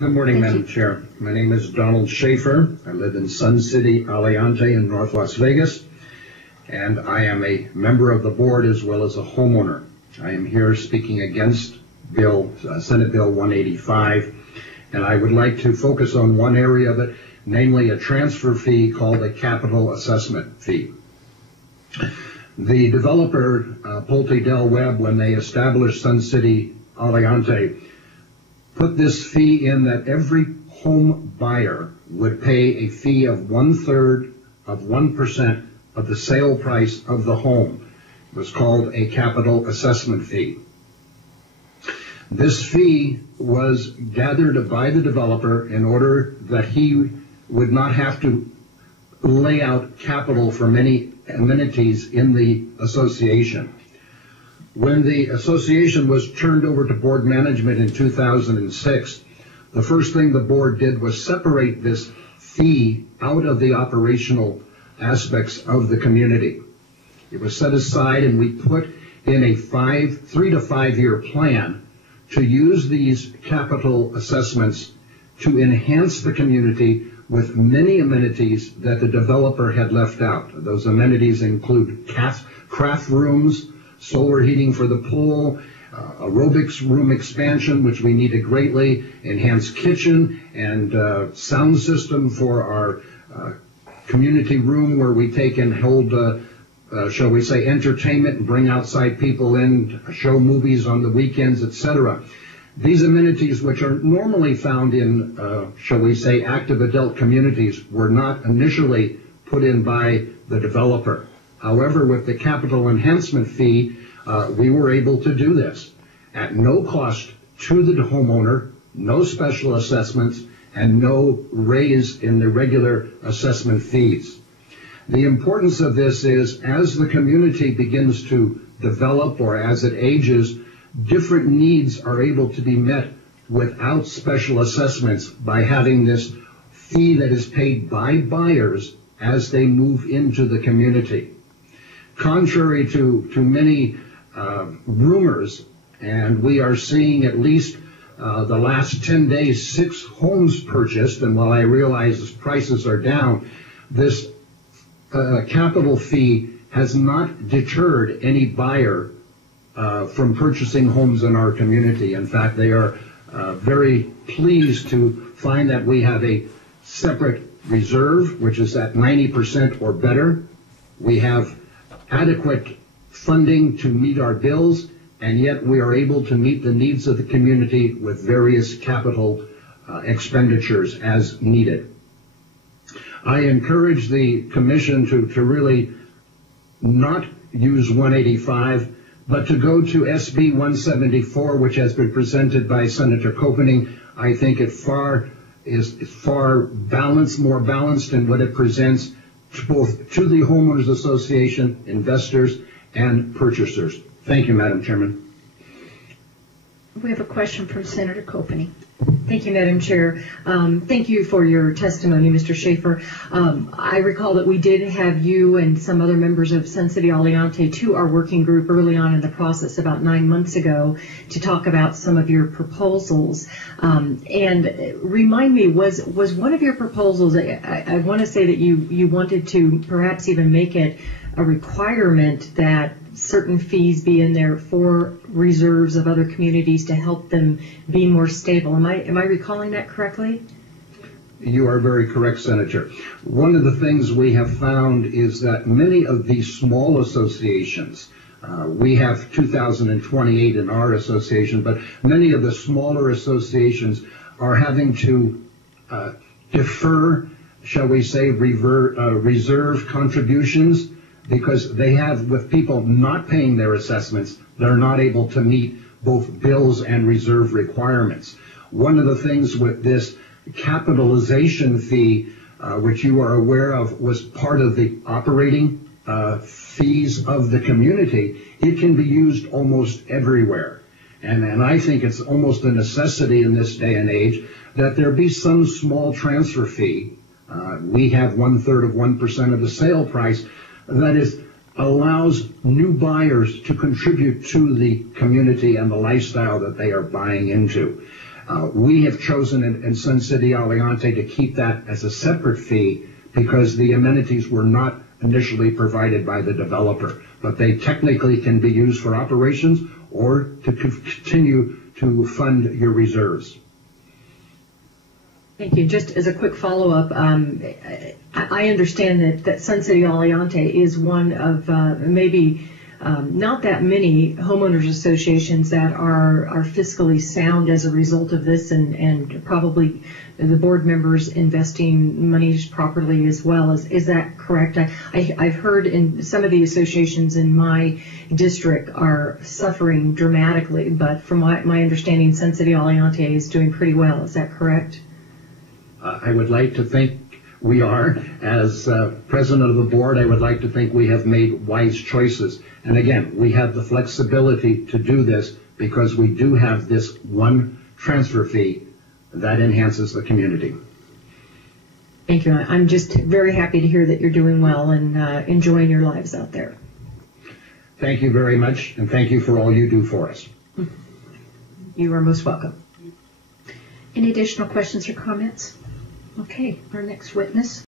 Good morning, Madam Chair. My name is Donald Schaefer. I live in Sun City, Aliante in North Las Vegas, and I am a member of the board as well as a homeowner. I am here speaking against Senate Bill 185, and I would like to focus on one area of it, namely a transfer fee called a capital assessment fee. The developer, Pulte Del Webb, when they established Sun City, Aliante, put this fee in that every home buyer would pay a fee of 1/3 of 1% of the sale price of the home. It was called a capital assessment fee. This fee was gathered by the developer in order that he would not have to lay out capital for many amenities in the association. When the association was turned over to board management in 2006, the first thing the board did was separate this fee out of the operational aspects of the community. It was set aside, and we put in a 3 to 5 year plan to use these capital assessments to enhance the community with many amenities that the developer had left out. Those amenities include craft rooms, solar heating for the pool, aerobics room expansion, which we needed greatly, enhanced kitchen, and sound system for our community room where we take and hold, shall we say, entertainment and bring outside people in, show movies on the weekends, etc. These amenities, which are normally found in, shall we say, active adult communities, were not initially put in by the developer. However, with the capital enhancement fee, we were able to do this at no cost to the homeowner, no special assessments, and no raise in the regular assessment fees. The importance of this is, as the community begins to develop or as it ages, different needs are able to be met without special assessments by having this fee that is paid by buyers as they move into the community. Contrary to many rumors, and we are seeing at least the last 10 days 6 homes purchased, and while I realize the prices are down, this capital fee has not deterred any buyer from purchasing homes in our community. In fact, they are very pleased to find that we have a separate reserve, which is at 90% or better. We have adequate funding to meet our bills, and yet we are able to meet the needs of the community with various capital expenditures as needed. I encourage the Commission to really not use 185, but to go to SB 174, which has been presented by Senator Copening. I think it is far balanced, more balanced in what it presents both to the Homeowners Association, investors, and purchasers. Thank you, Madam Chairman. We have a question from Senator Copening. Thank you, Madam Chair. Thank you for your testimony, Mr. Schaefer. I recall that we did have you and some other members of Sun City Aliante to our working group early on in the process about 9 months ago to talk about some of your proposals. And remind me, was one of your proposals, I want to say that you wanted to perhaps even make it a requirement that certain fees be in there for reserves of other communities to help them be more stable. Am I recalling that correctly? You are very correct, Senator. One of the things we have found is that many of these small associations, we have 2,028 in our association, but many of the smaller associations are having to defer, shall we say, reserve contributions, because they have, with people not paying their assessments, they're not able to meet both bills and reserve requirements. One of the things with this capitalization fee, which you are aware of, was part of the operating fees of the community. It can be used almost everywhere. And I think it's almost a necessity in this day and age that there be some small transfer fee. We have 1/3 of 1% of the sale price. That is, allows new buyers to contribute to the community and the lifestyle that they are buying into. We have chosen in Sun City Aliante to keep that as a separate fee because the amenities were not initially provided by the developer, but they technically can be used for operations or to continue to fund your reserves. Thank you. Just as a quick follow-up, I understand that Sun City Aliante is one of maybe not that many homeowners associations that are fiscally sound as a result of this, and probably the board members investing monies properly as well. Is that correct? I've heard in some of the associations in my district are suffering dramatically, but from my understanding, Sun City Aliante is doing pretty well. Is that correct? I would like to think we are. As president of the board, I would like to think we have made wise choices. And again, we have the flexibility to do this because we do have this one transfer fee that enhances the community. Thank you. I'm just very happy to hear that you're doing well and enjoying your lives out there. Thank you very much, and thank you for all you do for us. You are most welcome. Any additional questions or comments? Okay, our next witness.